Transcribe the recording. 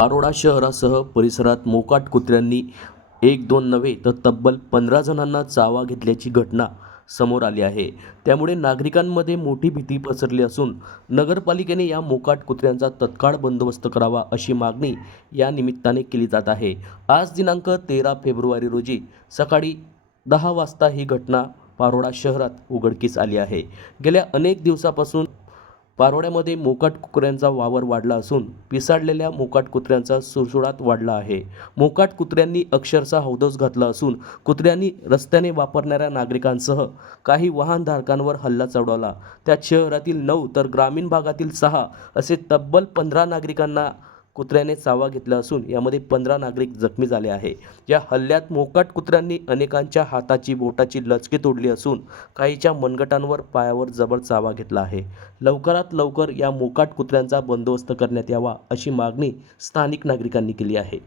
आरोडा शहरासह परिसरात मोकाट कुत्र्यांनी एक दोन नव्हे तर तब्बल पंधरा जणांना चावा घेतल्याची घटना समोर आली आहे. त्यामुळे नागरिकांमध्ये मोठी भीती पसरली असून नगरपालिकेने या मोकाट कुत्र्यांचा तत्काळ बंदोबस्त करावा अशी मागणी या निमित्ताने केली जात आहे. आज दिनांक तेरा फेब्रुवारी रोजी सकाळी दहा वाजता ही घटना पारोडा शहरात उघडकीस आली आहे. गेल्या अनेक दिवसापासून पारोड्यामध्ये मोकाट कुत्र्यांचा वावर वाढला असून पिसाडलेल्या मोकाट कुत्र्यांचा सुळसुळाट वाढला आहे. मोकाट कुत्र्यांनी अक्षरशः हौदोस घातला असून कुत्र्यांनी रस्त्याने वापरणाऱ्या नागरिकांसह काही वाहनधारकांवर हल्ला चढवला. त्यात शहरातील नऊ तर ग्रामीण भागातील सहा असे तब्बल पंधरा नागरिकांना कुत्र्याने चावा घेतला असून यामध्ये पंधरा नागरिक जखमी झाले आहे. या हल्ल्यात मोकाट कुत्र्यांनी अनेकांच्या हाताची बोटाची लचकी तोडली असून काहीच्या मनगटांवर पायावर जबर चावा घेतला आहे. लवकरात लवकर या मोकाट कुत्र्यांचा बंदोबस्त करण्यात यावा अशी मागणी स्थानिक नागरिकांनी केली आहे.